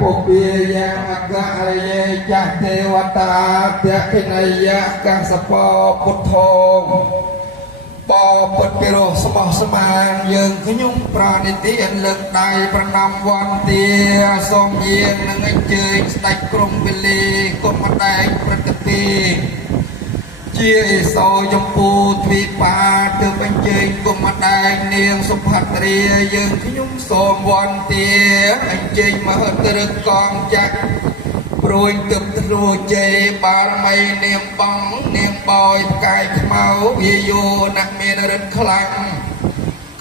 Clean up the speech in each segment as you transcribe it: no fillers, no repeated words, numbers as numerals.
ពុពាយ៉ាងអកអរិយចាស់ទេវតាភគណយៈកសពពុទ្ធោបពុទ្ធពិរោះស្មោះស្មានយើងខ្ញុំប្រានិទានលើកដៃប្រណម្យវន្តាសូមយាងនឹងអញ្ជើញស្ដេចក្រុងវេលីគុំម្ដែងព្រឹទ្ធពីជាអេសោយមពូទ្វីបាទើបអញ្ជើញគុំម្ដែងនាងសុផត្រាយើងខ្ញុំសូមវន្តាអញ្ជើញមហិទ្ធិឫទ្ធិកងចក្រព្រួយទឹកធ្លួជ័យបារមីនាងបងនាងបយផ្កាយខ្មៅវាយោអ្នកមានរិទ្ធខ្លាំង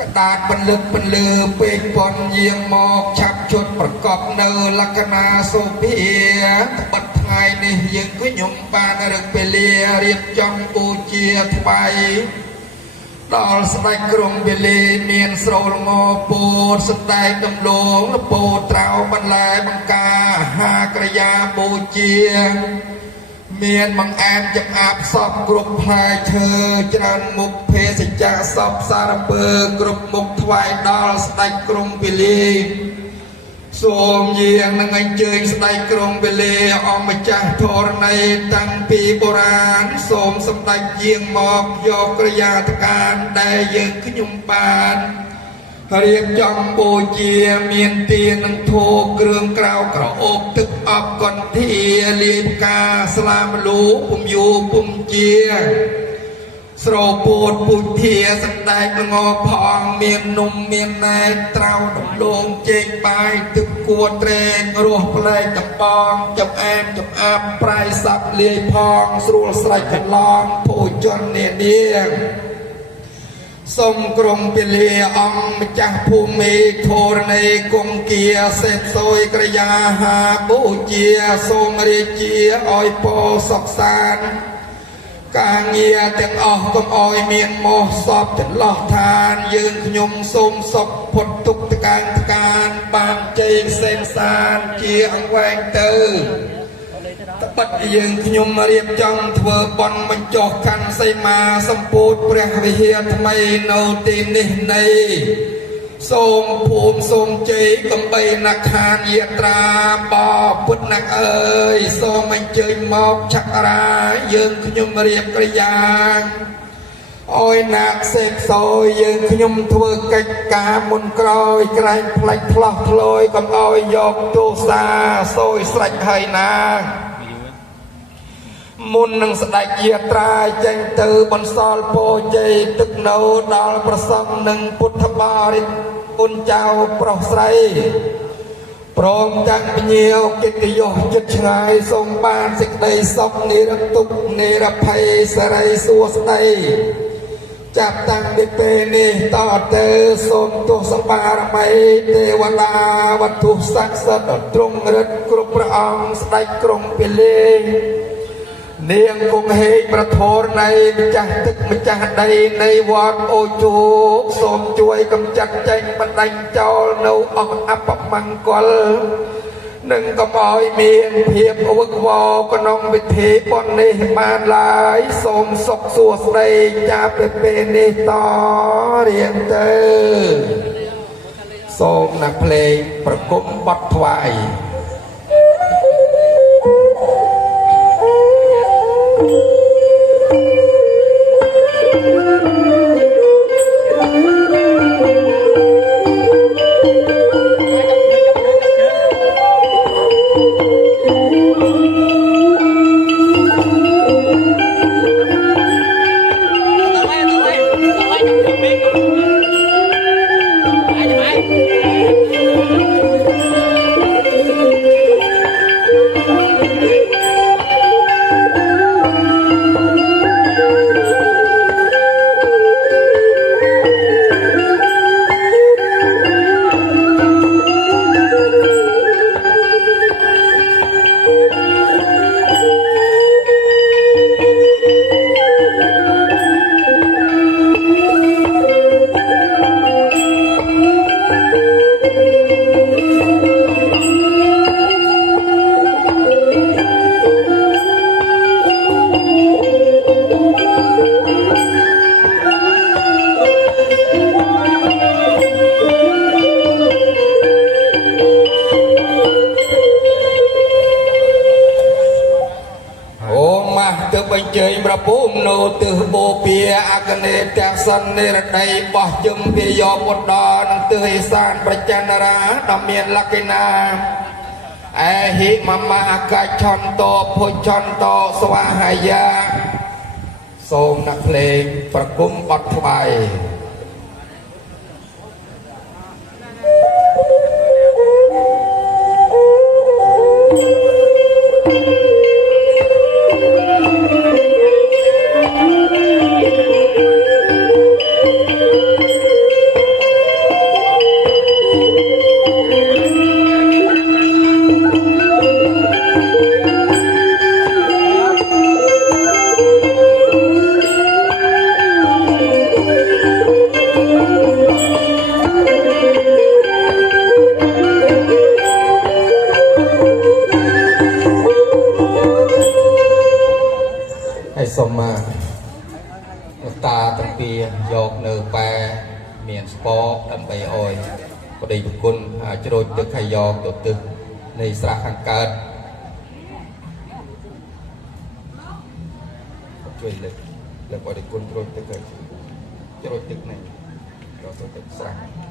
កដាតពលឹកពលឺពេកពន់យាងមកឆាប់ជត់ប្រកបនៅលក្ខណៈសុភាបិទថ្ងៃនេះយើងខ្ញុំបានរឹកពេលរៀបចំពូជាថ្វាយដល់ស្ដេចក្រុងវេលីមានស្រោលងពោតស្ដែកដំឡងពោតត្រោបន្លែបង្ការហាក្រយាបូជាមានបង្អែមចំអាបសពគ្រប់ផ្លែឈើច្រើនមុខភេសជ្ជៈសពសារពើគ្រប់មុខថ្វាយដល់ស្ដេចក្រុងវេលីសូមយាងនឹងអញ្ជើញស្ដេចក្រុងវេលីអម្ចាស់ធរណីតាំងពីបុរាណសូមសម្ដេចយាងមកយកក្រយាតការដែលយើងខ្ញុំបានរៀបចំបូជាមានទាននឹងធូបគ្រឿងក្រៅក្រអូបទឹកអប់កន្ធាលាយផ្កាស្លាមលូពំយូពំជាស្រោពោតពុទ្ធាសណ្ដែកល្ងផងមាននំមានណែកត្រៅដំឡូងចេកបាយទឹកគួតត្រែងរស់ផ្លែកកំបងចំអែមចំអាប់ប្រៃសាប់លាយផងស្រួលស្រេចកន្លងភោជននានាសូមក្រុងពលាអង្គម្ចាស់ភូមិធរណីគង្គគាសេពសួយក្រយាហាបូជាសូមរាជាឲ្យពោសុខសាន្តការងារទាំងអស់កុំឲ្យមានមោហសពចន្លោះឋានយើងខ្ញុំសូមសុខផុតទុក្ខតកានបានជ័យសេនសានជាអង្វែងទៅត្បិតយើងខ្ញុំរៀបចំធ្វើបន់បញ្ចុះកាន់សីមាសម្ពោធព្រះវិហារថ្មីនៅទីនេះនៃសូមភូមិសូមជ័យកំបីណាក់ខានយាត្រាបពុទ្ធណាក់អើយសូមអញ្ជើញមកឆក្រាយើងខ្ញុំរៀបក្រយាអើយណាក់សេកសោយយើងខ្ញុំធ្វើកិច្ចការមុនក្រោយក្រែងផ្លាច់ផ្លោះធ្លោយកុំឲ្យយកទោសាសោយស្រេចហើយណាមុននឹងស្ដេចយាត្រាចេញទៅបន្សល់ពរជ័យទឹកនៅដល់ប្រសង់និងពុទ្ធបរិសគុណចៅប្រុសស្រីព្រមទាំងពញាវកិត្តិយសចិត្តឆ្ងាយសូមបានសេចក្តីសុខនិរទុក្ខនិរភ័យសិរីសួស្តីចាប់តាំងពីពេលនេះតទៅសូមទោសបារមីទេវតាវត្ថុស័ក្តិសិទ្ធិទ្រង់ឫទ្ធិគ្រប់ព្រះអង្គស្ដេចក្រុងពលីនាងគង់ហេប្រធរណីម្ចាស់ទឹកម្ចាស់ដីនៃវត្តអូជូកសូមជួយកម្ចាត់ចេញបណ្ដាញចោលនៅអស់អបមង្គលនិងកុំឲ្យមានភាពវឹកវរក្នុងវិធីបុណ្យនេះបានឡើយសូមសុខសួស្តីចាប់ពីពេលនេះតរៀងទៅសូមណាភ្លេងប្រគំបទថ្វាយ ជើញប្រពុំនៅទិសបូព៌ាអកនេតសិននិរដីបោះជុំពីយោពុទ្ធនឹងទិសឥសានប្រចន្ទរាដ៏មានលក្ខណៈអេហិមមាកាឆន្តោភុឆន្តោស្វាហាយាសូមអ្នកភ្លេងប្រគំបទថ្វាយសូមតាទាំងពីរយកនៅបែមានស្ពកដើម្បីអោយបដិគុណជ្រោចទឹកឲ្យយកទៅទឹកនៃស្រះខាងកើតជួយលើកបដិគុណជ្រោចទឹកឲ្យជ្រោចទឹកនេះយកទៅទឹកស្រះហេ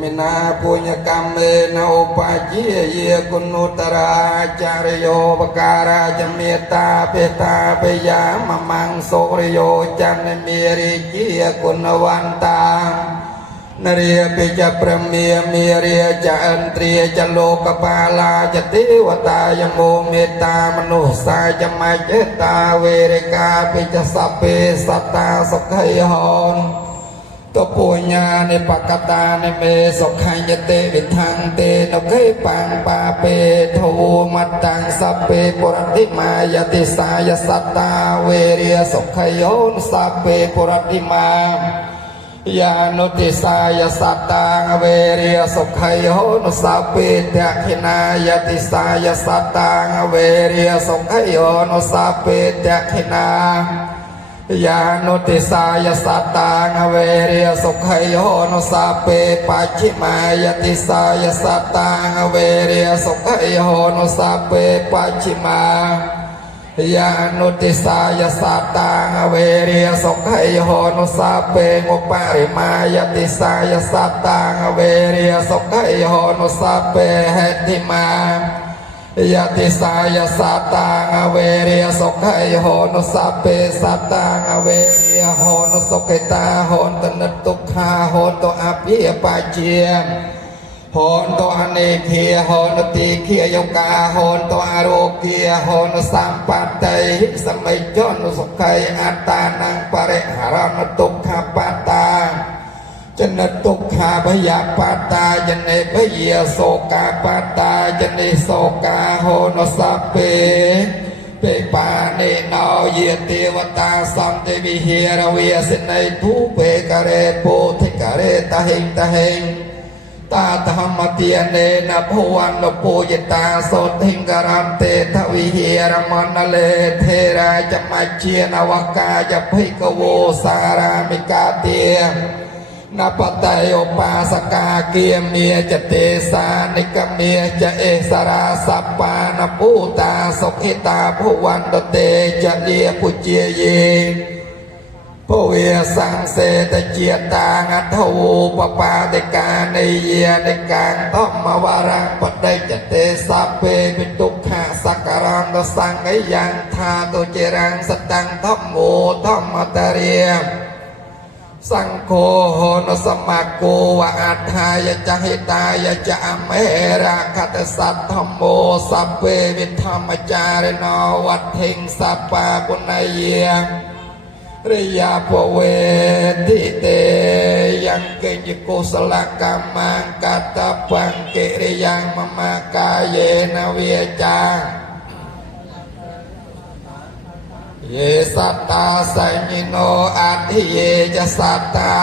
មេណាពុញ្ញកម្មមេណោបាជាយាគុណុតរាចារយោបការាចមេតាបេតាបយាមមង្សោរិយោចន្ទមេរិជាគុណវន្តានរិយបិចប្រមេមេរិយចអន្ត្រិយចលោកបាឡាចទេវតាយមោមេតាមនុស្សសាចមច្ឆតាវេរិកាបិចសពេសតាសុខៃហនតពុញ្ញានិបកតានិមេសុខញ្ញទេវិថង្ទេនុកេបាំបាពេធវមត្តាំសពេពុរតិមាយតិសាយសត្តាវេរិយសុខយោនសពេពុរតិមាយានុតិសាយសត្តាវេរិយសុខយោនសពេតៈខិនាយតិសាយសត្តាវេរិយសុខយោនសពេតៈខិនាយានុតិសាយសត្តាវេរិយសុខយោនុសាពេបច្ฉิមាយតិសាយសត្តាវេរិយសុខយោនុសាពេបច្ฉิមាយានុតិសាយសត្តាវេរិយសុខយោនុសាពេមុបរិមាយតិសាយសត្តាវេរិយសុខយោនុសាពេហេតិមាយតិសាយសត្តាវេរិយសុខយោនុសាពេសត្តាវេរិយហោនុសុខេតាហោនតនិទុក្ខាហោនតអភិបជាហោនតអនេគាហោនតិគាយកាហោនតអរោគាហោនសម្បត្តិសមិចនុសុខៃអត្តានំបរិហរណទុក្ខបត្តាចនទុក្ខាភយបត្តាចនេភយសោកាបត្តាចនេសោកាហោនសពេពេបានេណោយេទេវតាសន្តិវិហេរវិសិណៃភូពេករេពោធិករេតហិតហិតាធម្មទានេនភវណ្ណពោយតាសោធិង្ករំទេថវិហេរមណ្ណលេធេរាចមច្ជានវកាយភិកវោសារាមិកាទានបតេឧបាសកាគាមេចទេសានិកមេចអេសរាសប្បានពុតាសុខិតាភវន្តតេចលាពុជាយេពវេសង្សេតជាតាងថវោបបាតិកានិយានិកាងធម្មវរៈបដិចទេសពេវិទុក្ខសក្ករន្តសង្ឃយ៉ាងថាទុជរាំងសតាំងធម្មោធម្មតរិយសង្ឃោហោនសមគោវអដ្ឋាយចហេតាយចអមេរកតសត្ធម្មោសពេវិធម្មចារិណោវត្ថិងសប្បាគុណយារិយាពវេតិតេយ៉ាងកិញ្ញកុសលកម្មកតបង្កិរិយ៉ាងមមកាយេនវាចាយេសត្តាសញ្ញិណោអធិយេចសត្តា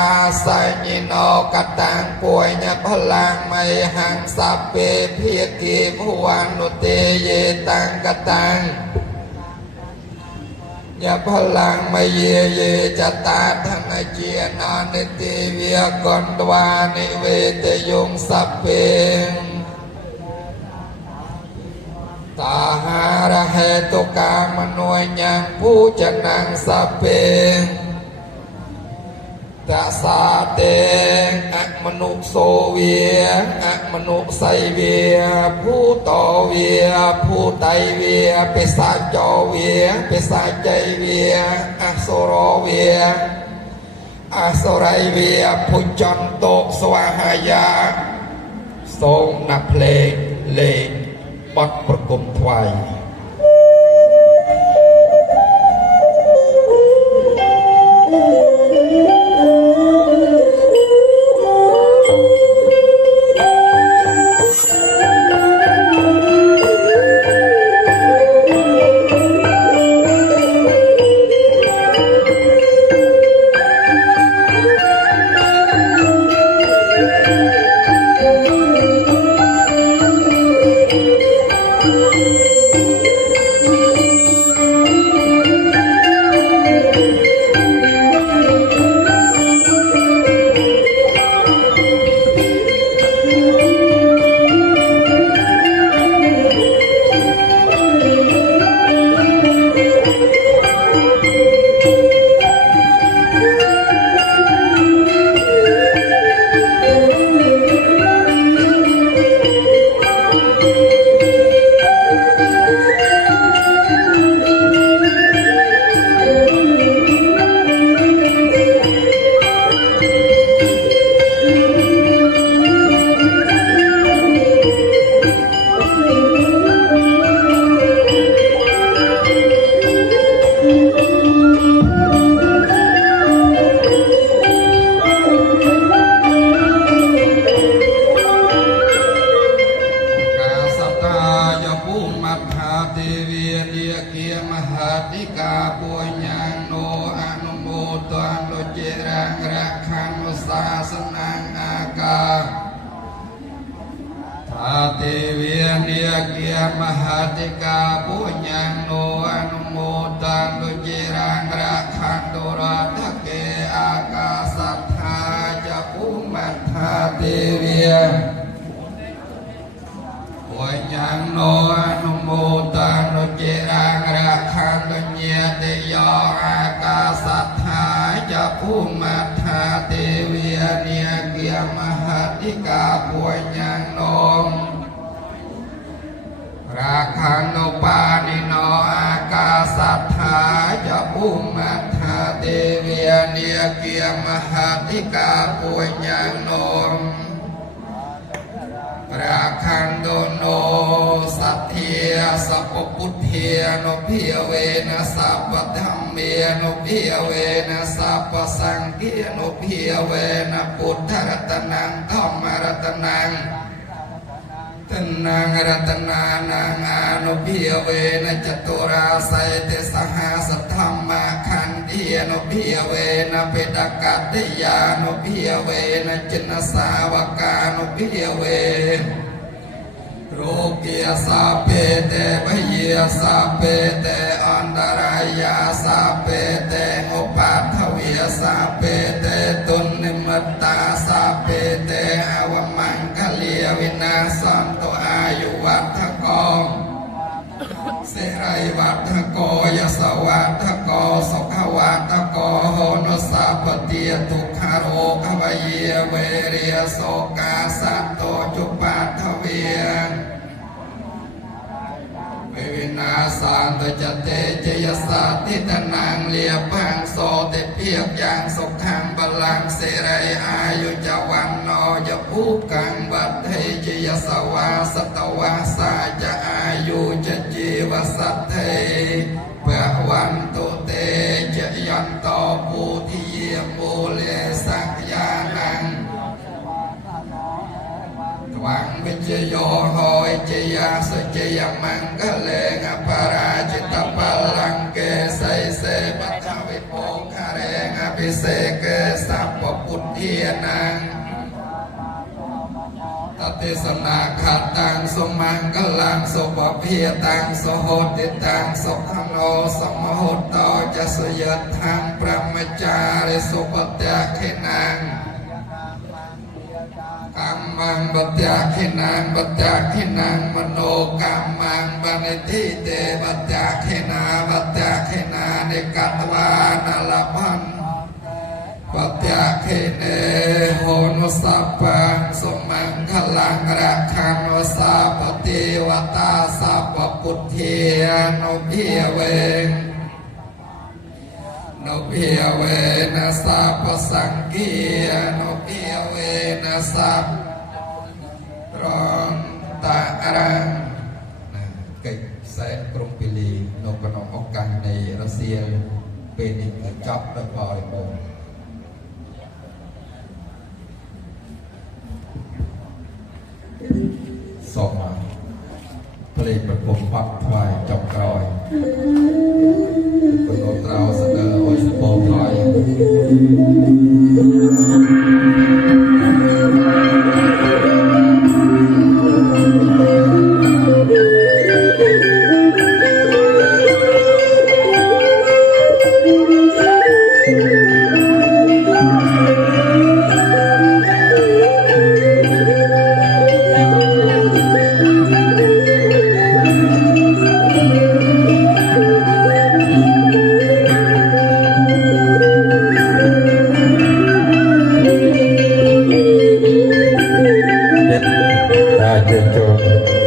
សញ្ញិណោកតាំងពួយញផលាងមៃហង្សពេភិគិភវនុទេយេតាំងកតាំង ญาพลังไม่เยเยจัตตาธนเจียนานิติเวียกอนตวานิเวตยงสัพเพตาหาระเหตุกามนวยยังผู้จะนังสัพเพตาสาเตงอักมนุโสเวียอักมนุไสเวียผู้ต่อเวียผู้ไตเวียเปสาจอเวียเปสาใจเวียอโสรเวียอโสไรเวียผู้จันโตสวาหายาทรงนับเพลงเลงบัดประกมถวายต ติสนาขัดตังสมังกลังสุปเพียตังสโหติตังสุขังโอสมโหตโตจะสยดทางพระมจาริสุปเตเขนังกัมมังบัตยาขินังบัตยาขินังมโนกัมมังบันิทิเตบัตยาขินาบัตยาขินานิกัตวานาลพันบัตยาขิเนโหนุสัพพังสมังคลังรักขังโนสาปฏิวตาสัพพุทเทียโนพิเวงโนพิเวนะสัพสังกียโนพิเวนะสัพรอนตะรังកិច្ចផ្សេងក្រុងពីលីនៅក្នុងឱកាសនៃរសៀលពេលនេះគឺចប់ដោយបរិបូរណ៍សូមភ្លេងប្រពន្ធបាត់ថ្វាយចុងក្រោយគុណលោកត្រោស្នើឲ្យស្ពរថ្វាយHãy subscribe cho kênh Ghiền Mì Gõ để không bỏ lỡ